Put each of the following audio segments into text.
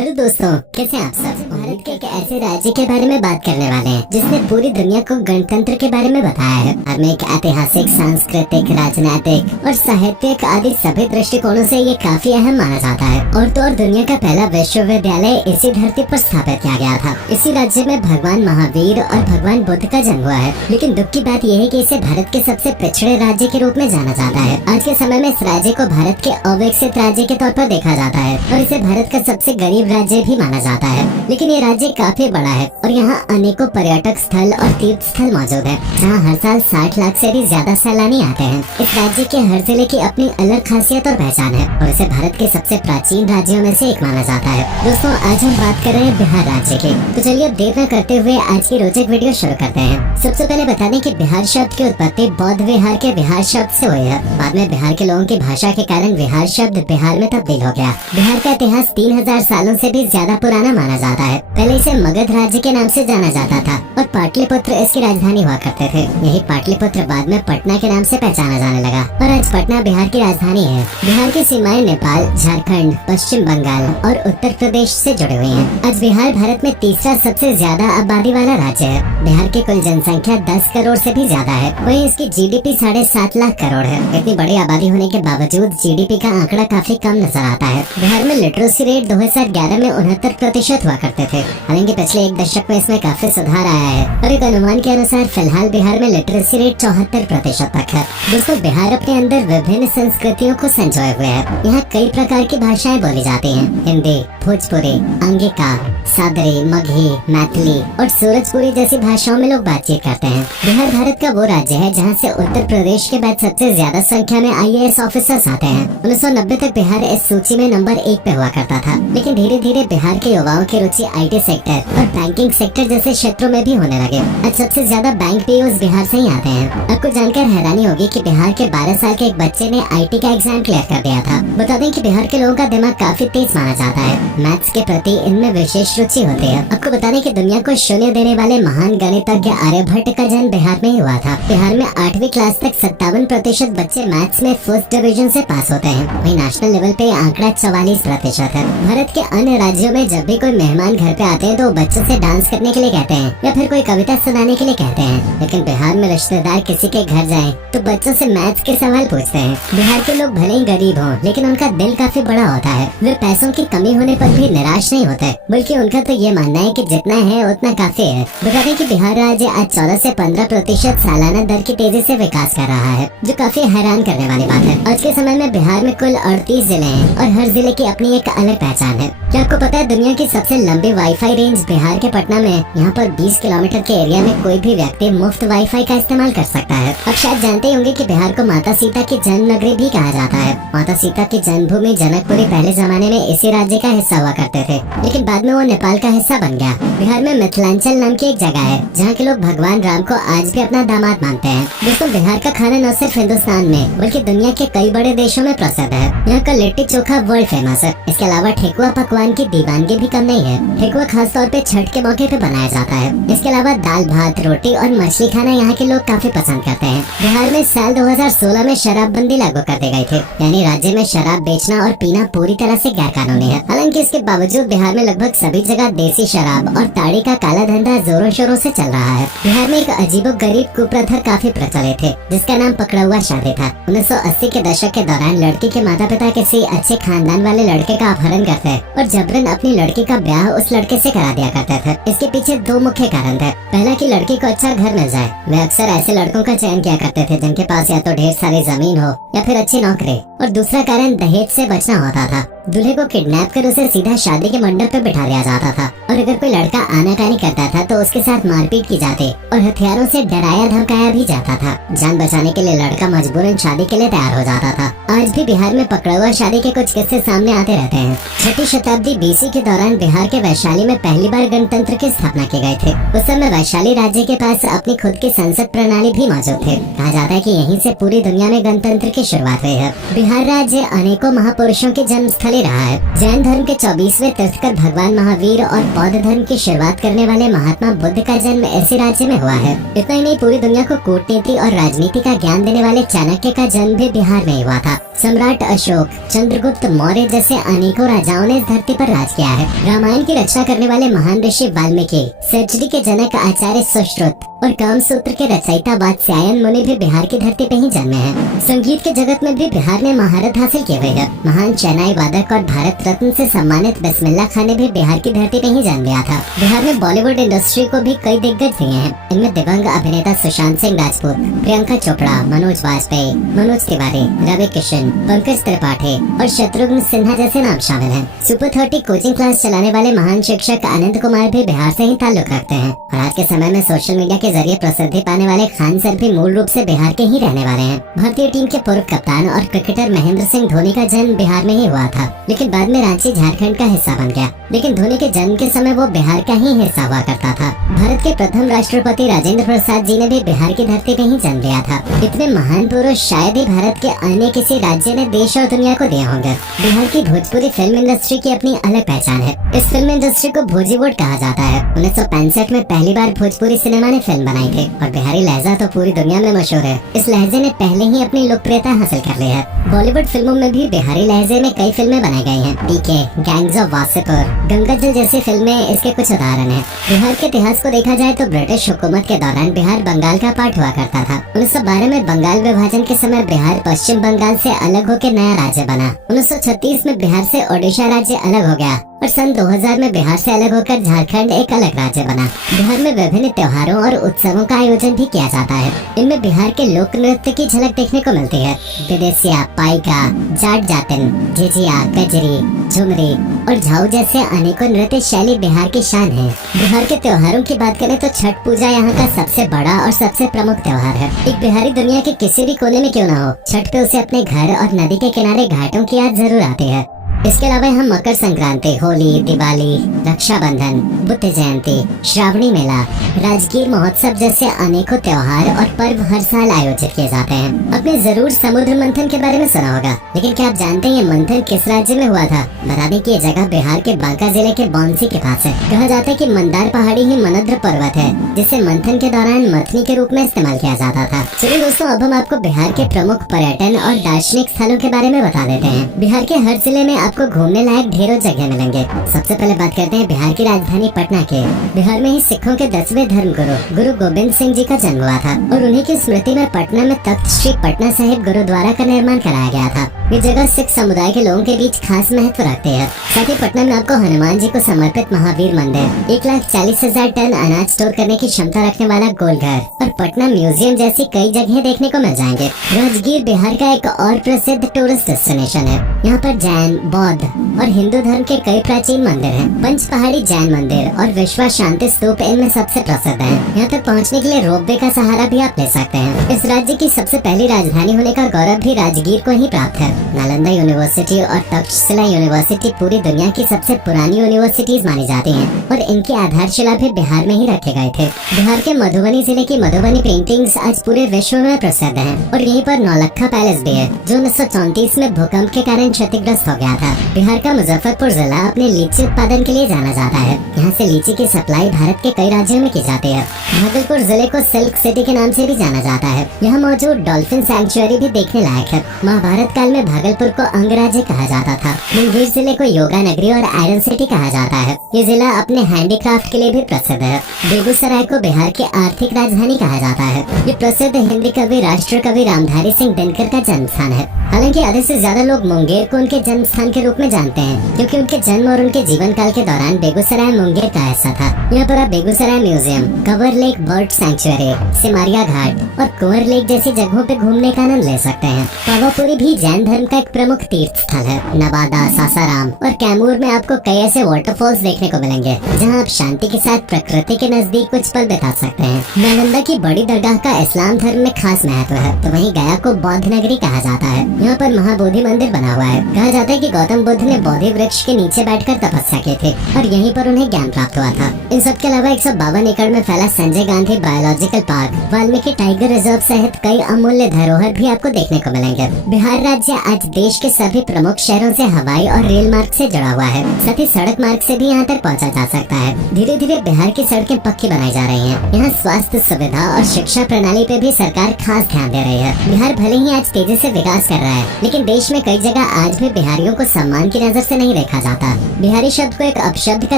Hello दोस्तों, कैसे हैं आप सब। भारत के एक ऐसे राज्य के बारे में बात करने वाले हैं जिसने पूरी दुनिया को गणतंत्र के बारे में बताया है। हमें एक ऐतिहासिक, सांस्कृतिक, राजनीतिक और साहित्यिक आदि सभी दृष्टिकोणों से ये काफी अहम माना जाता है। और तो और दुनिया का पहला विश्वविद्यालय इसी धरती पर स्थापित किया गया था। इसी राज्य में भगवान महावीर और भगवान बुद्ध का जन्म हुआ है। लेकिन दुख की बात यह है कि इसे भारत के सबसे पिछड़े राज्य के रूप में जाना जाता है। आज के समय में इस राज्य को भारत के अविकसित राज्य के तौर पर देखा जाता है और इसे भारत का सबसे गरीब राज्य भी माना जाता है। लेकिन ये राज्य काफी बड़ा है और यहाँ अनेकों पर्यटक स्थल और तीर्थ स्थल मौजूद है, जहाँ हर साल 60 लाख से भी ज्यादा सैलानी आते हैं। इस राज्य के हर जिले की अपनी अलग खासियत और पहचान है और इसे भारत के सबसे प्राचीन राज्यों में से एक माना जाता है। दोस्तों, आज हम बात कर रहे हैं बिहार राज्य की। तो चलिए अब देर न करते हुए आज की रोचक वीडियो शुरू करते हैं। सबसे पहले बता दें कि बिहार शब्द की उत्पत्ति बौद्ध विहार के विहार शब्द से हुई है। बाद में बिहार के लोगों की भाषा के कारण विहार शब्द बिहार में तब्दील हो गया। बिहार का इतिहास 3000 सालों से भी ज्यादा पुराना माना जाता है। पहले इसे मगध राज्य के नाम से जाना जाता था और पाटलिपुत्र इसकी राजधानी हुआ करते थे। यही पाटलिपुत्र बाद में पटना के नाम से पहचाना जाने लगा और आज पटना बिहार की राजधानी है। बिहार की सीमाएं नेपाल, झारखंड, पश्चिम बंगाल और उत्तर प्रदेश से जुड़ी हुई हैं। आज बिहार भारत में तीसरा सबसे ज्यादा आबादी वाला राज्य है। बिहार की कुल जनसंख्या 10 करोड़ से भी ज्यादा है। वहीं इसकी जीडीपी 7.5 लाख करोड़ है। इतनी बड़ी आबादी होने के बावजूद जीडीपी का आंकड़ा काफी कम नजर आता है। बिहार में लिटरेसी रेट 2011 में 69% हुआ करते थे। हालांकि पिछले एक दशक में इसमें काफी सुधार आया है और एक अनुमान के अनुसार फिलहाल बिहार में लिटरेसी रेट 74% तक है। दोस्तों, बिहार अपने अंदर विभिन्न संस्कृतियों को संजोए हुए है। यहाँ कई प्रकार की भाषाएं बोली जाती हैं। हिंदी, भोजपुरी, अंगिका, सादरी, मगही, मैथिली और सूरजपुरी जैसी भाषाओं में लोग बातचीत करते हैं। बिहार भारत का वो राज्य है जहाँ से उत्तर प्रदेश के बाद सबसे ज्यादा संख्या में IAS ऑफिसर्स आते हैं। 1990 तक बिहार इस सूची में नंबर 1 पे हुआ करता था। लेकिन धीरे धीरे बिहार के युवाओं की रुचि IT सेक्टर और बैंकिंग सेक्टर जैसे क्षेत्रों में भी होने लगे। आज सबसे ज्यादा बैंक POs बिहार से ही आते हैं। आपको जानकर हैरानी होगी कि बिहार के 12 साल के एक बच्चे ने IT का एग्जाम क्लियर कर दिया था। बता दें कि बिहार के लोगों का दिमाग काफी तेज माना जाता है। मैथ्स के प्रति इनमें विशेष रुचि होती है। आपको बता दें कि दुनिया को शून्य देने वाले महान गणितज्ञ आर्यभट्ट का जन्म बिहार में ही हुआ था। बिहार में 8वीं क्लास तक 57% बच्चे मैथ्स में फर्स्ट डिवीजन से पास होते हैं। वहीं नेशनल लेवल पे आंकड़ा 44% है। भारत के अन्य राज्यों में जब भी कोई मेहमान घर पे आते हैं तो बच्चों से डांस करने के लिए कहते हैं या फिर कोई कविता सुनाने के लिए कहते हैं। लेकिन बिहार में रिश्तेदार किसी के घर जाएं तो बच्चों से मैथ्स के सवाल पूछते हैं। बिहार के लोग भले ही गरीब हों, लेकिन उनका दिल काफी बड़ा होता है। वे पैसों की कमी होने पर भी निराश नहीं होते, बल्कि उनका तो ये मानना है कि जितना है उतना काफी है। बता दें कि बिहार राज्य आज 14 से 15% सालाना दर की तेजी से विकास कर रहा है, जो काफी हैरान करने वाली बात है। आज के समय में बिहार में कुल 38 जिले हैं और हर जिले की अपनी एक अलग पहचान है। क्या आपको पता है दुनिया की सबसे लंबी वाईफाई रेंज बिहार के पटना में? यहाँ पर 20 किलोमीटर के एरिया में कोई भी व्यक्ति मुफ्त वाईफाई का इस्तेमाल कर सकता है। अब शायद जानते ही होंगे कि बिहार को माता सीता की जन्म नगरी भी कहा जाता है। माता सीता की जन्मभूमि जनकपुरी पहले जमाने में इसी राज्य का हिस्सा हुआ करते थे, लेकिन बाद में वो नेपाल का हिस्सा बन गया। बिहार में मिथिलांचल नाम की एक जगह है जहाँ के लोग भगवान राम को आज भी अपना दामाद मानते हैं। दोस्तों, बिहार का खाना न सिर्फ हिंदुस्तान में बल्कि दुनिया के कई बड़े देशों में प्रसिद्ध है। यहाँ का लिट्टी चोखा वर्ल्ड फेमस है। इसके अलावा ठेकुआ पकवान की दीवानगी भी कम नहीं है। ठेकुआ खास तौर पे छठ के मौके पे बनाया जाता है। इसके अलावा दाल भात, रोटी और मछली खाना यहाँ के लोग काफी पसंद करते हैं। बिहार में साल 2016 में शराबबंदी लागू कर दी गई थी, यानी राज्य में शराब बेचना और पीना पूरी तरह से गैर कानूनी है। हालांकि इसके बावजूद बिहार में लगभग सभी जगह देसी शराब और ताड़ी का काला धंधा जोरों शोरों से चल रहा है। बिहार में एक अजीबोगरीब कुप्रथा काफी प्रचलित है, जिसका नाम पकड़ौआ शादी था। 1980 के दशक के दौरान लड़की के माता पिता किसी अच्छे खानदान वाले लड़के का अपहरण करते और जबरन अपनी लड़की का ब्याह उस लड़के से करा दिया करते थे। इसके पीछे 2 मुख्य कारण थे। पहला कि लड़की को अच्छा घर मिल जाए। वे अक्सर ऐसे लड़कों का चयन किया करते थे जिनके पास या तो ढेर सारी जमीन हो या फिर अच्छी नौकरी। और दूसरा कारण दहेज से बचना होता था। दूल्हे को किडनैप कर उसे सीधा शादी के मंडप पे बिठा दिया जाता था और अगर कोई लड़का आनाकानी करता था तो उसके साथ मारपीट की जाती और हथियारों से डराया धमकाया भी जाता था। जान बचाने के लिए लड़का मजबूरन शादी के लिए तैयार हो जाता था। आज भी बिहार में पकड़ौआ शादी के कुछ किस्से सामने आते रहते हैं। 6वीं शताब्दी BC के दौरान बिहार के वैशाली में पहली बार गणतंत्र की स्थापना की गई थी। उस समय वैशाली राज्य के पास अपनी खुद की संसद प्रणाली भी मौजूद थी। कहा जाता है कि यहीं से पूरी दुनिया में गणतंत्र की शुरुआत हुई है। बिहार राज्य अनेकों महापुरुषों की जन्म स्थली रहा है। जैन धर्म के 24वें तीर्थकर भगवान महावीर और बौद्ध धर्म की शुरुआत करने वाले महात्मा बुद्ध का जन्म ऐसे राज्य में हुआ है। इतना ही नहीं, पूरी दुनिया को कूटनीति और राजनीति का ज्ञान देने वाले चाणक्य का जन्म भी बिहार में हुआ था। सम्राट अशोक, चंद्रगुप्त मौर्य जैसे अनेकों राजाओं ने इस धरती पर राज किया है। रामायण की रचना करने वाले महान ऋषि वाल्मीकि, सर्जरी के जनक आचार्य सुश्रुत और कामसूत्र के रचयिता वात्स्यायन मुनि भी बिहार की धरती पे ही जन्मे हैं। संगीत के जगत में भी बिहार ने महारत हासिल की हुई है। महान शहनाई वादक और भारत रत्न से सम्मानित बिस्मिल्लाह खान ने भी बिहार की धरती पे ही जन्म लिया था। बिहार ने बॉलीवुड इंडस्ट्री को भी कई दिग्गज दिए हैं। इनमें दिवंगत अभिनेता सुशांत सिंह राजपूत, प्रियंका चोपड़ा, मनोज वाजपेयी, मनोज तिवारी, रवि किशन, पंकज त्रिपाठी और शत्रुघ्न सिन्हा जैसे नाम शामिल हैं। सुपर 30 कोचिंग क्लास चलाने वाले महान शिक्षक आनंद कुमार भी बिहार से ही ताल्लुक रखते हैं। और आज के समय में सोशल मीडिया के जरिए प्रसिद्धि पाने वाले खान सर भी मूल रूप से बिहार के ही रहने वाले हैं। भारतीय टीम के पूर्व कप्तान और क्रिकेटर महेंद्र सिंह धोनी का जन्म बिहार में ही हुआ था, लेकिन बाद में रांची झारखंड का हिस्सा बन गया। लेकिन धोनी के जन्म के समय वो बिहार का ही हिस्सा हुआ करता था। भारत के प्रथम राष्ट्रपति राजेंद्र प्रसाद जी ने भी बिहार की धरती पे ही जन्म लिया था। इतने महान पुरुष शायद ही भारत के अन्य किसी राज्य ने देश और दुनिया को दिए होंगे। बिहार की भोजपुरी फिल्म इंडस्ट्री की अपनी अलग पहचान है। इस फिल्म इंडस्ट्री को भोजीवुड कहा जाता है। 1965 में पहली बार भोजपुरी सिनेमा ने फिल्म बनाई थी और बिहारी लहजा तो पूरी दुनिया में मशहूर है। इस लहजे ने पहले ही अपनी लोकप्रियता हासिल कर ली है। बॉलीवुड फिल्मों में भी बिहारी लहजे में कई फिल्में बनाई गई हैं। पीके, गैंग्स ऑफ वासेपुर, गंगाजल जैसी फिल्में इसके कुछ उदाहरण हैं। बिहार के इतिहास को देखा जाए तो ब्रिटिश हुकूमत के दौरान बिहार बंगाल का पार्ट हुआ करता था। 1912 में बंगाल विभाजन के समय बिहार पश्चिम बंगाल से अलग होकर नया राज्य बना। 1936 में बिहार से ओडिशा राज्य अलग हो गया और सन 2000 में बिहार से अलग होकर झारखंड एक अलग राज्य बना। बिहार में विभिन्न त्योहारों और उत्सवों का आयोजन भी किया जाता है। इनमें बिहार के लोक नृत्य की झलक देखने को मिलती है। विदेशिया, पाइका, जाट जातिन, झिझिया, कजरी, झुमरी और झाऊ जैसे अनेकों नृत्य शैली बिहार की शान है। बिहार के त्योहारों की बात करें तो छठ पूजा यहाँ का सबसे बड़ा और सबसे प्रमुख त्योहार है। एक बिहारी दुनिया के किसी भी कोने में क्यों न हो, छठ पे उसे अपने घर और नदी के किनारे घाटों की याद जरूर आती है। इसके अलावा हम मकर संक्रांति, होली, दिवाली, रक्षाबंधन, बुद्ध जयंती, श्रावणी मेला, राजगीर महोत्सव जैसे अनेकों त्योहार और पर्व हर साल आयोजित किए जाते हैं। आपने जरूर समुद्र मंथन के बारे में सुना होगा, लेकिन क्या आप जानते हैं ये मंथन किस राज्य में हुआ था? बता दें कि ये जगह बिहार के बांका जिले के बौंसी के पास है। कहा जाता है कि मंदार पहाड़ी ही मनोद्र पर्वत है, जिसे मंथन के दौरान मथनी के रूप में इस्तेमाल किया जाता था। चलिए दोस्तों, अब हम आपको बिहार के प्रमुख पर्यटन और दार्शनिक स्थलों के बारे में बता देते हैं। बिहार के हर जिले में आपको घूमने लायक ढेरों जगह मिलेंगे। सबसे पहले बात करते हैं बिहार की राजधानी पटना के। बिहार में ही सिखों के 10वें धर्मगुरु गुरु गोविंद सिंह जी का जन्म हुआ था और उन्हीं की स्मृति में पटना में तख्त श्री पटना साहिब गुरुद्वारा का निर्माण कराया गया था। ये जगह सिख समुदाय के लोगों के बीच खास महत्व रखती है। साथ ही पटना में आपको हनुमान जी को समर्पित महावीर मंदिर, 1,40,000 टन अनाज स्टोर करने की क्षमता रखने वाला गोलघर और पटना म्यूजियम जैसी कई जगह देखने को मिल जाएंगे। राजगीर बिहार का एक और प्रसिद्ध टूरिस्ट डेस्टिनेशन है। यहाँ पर जैन, बौद्ध और हिंदू धर्म के कई प्राचीन मंदिर हैं। पंच पहाड़ी जैन मंदिर और विश्वा शांति स्तूप इनमें सबसे प्रसिद्ध है। यहाँ तक पहुँचने के लिए रोपवे का सहारा भी आप ले सकते हैं। इस राज्य की सबसे पहली राजधानी होने का गौरव भी राजगीर को ही प्राप्त है। नालंदा यूनिवर्सिटी और तक्षशिला यूनिवर्सिटी पूरी दुनिया की सबसे पुरानी यूनिवर्सिटीज मानी जाती हैं और इनकी आधारशिला भी बिहार में ही रखे गए थे। बिहार के मधुबनी जिले की मधुबनी पेंटिंग्स आज पूरे विश्व में प्रसिद्ध हैं और यहीं पर नौलखा पैलेस भी है, जो 1934 में भूकंप के कारण क्षतिग्रस्त हो गया था। बिहार का मुजफ्फरपुर जिला अपने लीची उत्पादन के लिए जाना जाता है। यहाँ से लीची की सप्लाई भारत के कई राज्यों में की जाती है। भागलपुर जिले को सिल्क सिटी के नाम से भी जाना जाता है। यहाँ मौजूद डॉल्फिन सैंक्चुअरी भी देखने लायक है। महाभारत काल में भागलपुर को अंगराज्य कहा जाता था। मुंगेर जिले को योगा नगरी और आयरन सिटी कहा जाता है। ये जिला अपने हैंडीक्राफ्ट के लिए भी प्रसिद्ध है। बेगूसराय को बिहार की आर्थिक राजधानी कहा जाता है। ये प्रसिद्ध हिंदी कवि राष्ट्र कवि रामधारी सिंह दिनकर का जन्म स्थान है। हालांकि आधे से ज्यादा लोग मुंगेर को उनके जन्म स्थान के रूप में जानते हैं, क्योंकि उनके जन्म और उनके जीवन काल के दौरान बेगूसराय मुंगेर का हिस्सा था। यहाँ पर आप Begusarai Museum, Kavar Lake Bird Sanctuary, Simaria Ghat और कुंवर लेक जैसी जगहों पे घूमने का आनंद ले सकते हैं। पावापुरी भी जैन धर्म का एक प्रमुख तीर्थ स्थल है। नवादा, सासाराम और कैमूर में आपको कई ऐसे वाटरफॉल्स देखने को मिलेंगे, जहाँ आप शांति के साथ प्रकृति के नजदीक कुछ पल बिता सकते हैं। नालंदा की बड़ी दरगाह का इस्लाम धर्म में खास महत्व है, तो वहीं गया को बौद्ध नगरी कहा जाता है। यहाँ पर महाबोधि मंदिर बना हुआ है। कहा जाता है कि गौतम गौतम बुद्ध ने बोधि वृक्ष के नीचे बैठकर तपस्या की थी और यहीं पर उन्हें ज्ञान प्राप्त हुआ था। इन सब के अलावा 152 एकड़ में फैला Sanjay Gandhi biological park, Valmiki tiger reserve सहित कई अमूल्य धरोहर भी आपको देखने को मिलेंगे। बिहार राज्य आज देश के सभी प्रमुख शहरों से हवाई और रेल मार्ग से जुड़ा हुआ है, साथ ही सड़क मार्ग से भी यहाँ तक पहुँचा जा सकता है। धीरे धीरे बिहार की सड़कें पक्की बनाई जा रही हैं। यहाँ स्वास्थ्य सुविधा और शिक्षा प्रणाली पे भी सरकार खास ध्यान दे रही है। बिहार भले ही आज तेजी से विकास कर रहा है, लेकिन देश में कई जगह आज भी बिहारियों को सम्मान की नजर से नहीं देखा जाता। बिहारी शब्द को एक अपशब्द का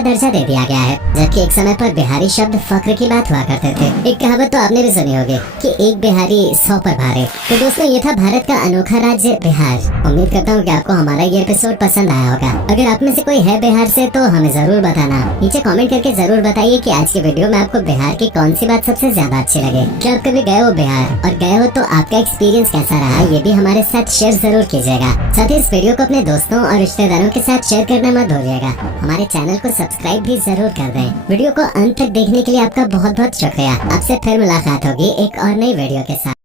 दर्जा दे दिया गया है, जबकि एक समय पर बिहारी शब्द फक्र की बात हुआ करते थे। एक कहावत तो आपने भी सुनी होगी कि एक बिहारी 100 पर भारे। तो दोस्तों, ये था भारत का अनोखा राज्य बिहार। उम्मीद करता हूँ कि आपको हमारा ये एपिसोड पसंद आया होगा। अगर आप में से कोई है बिहार से तो हमें जरूर बताना। नीचे कमेंट करके जरूर बताइए कि आज की वीडियो में आपको बिहार की कौन सी बात सबसे ज्यादा अच्छी लगी। क्या आप कभी गए हो बिहार, और गए हो तो आपका एक्सपीरियंस कैसा रहा, ये भी हमारे साथ शेयर जरूर कीजिएगा। साथ ही इस वीडियो को अपने दोस्तों और रिश्तेदारों के साथ शेयर करना मत भूलिएगा। हमारे चैनल को सब्सक्राइब भी जरूर कर दें। वीडियो को अंत तक देखने के लिए आपका बहुत बहुत शुक्रिया। आपसे फिर मुलाकात होगी एक और नई वीडियो के साथ।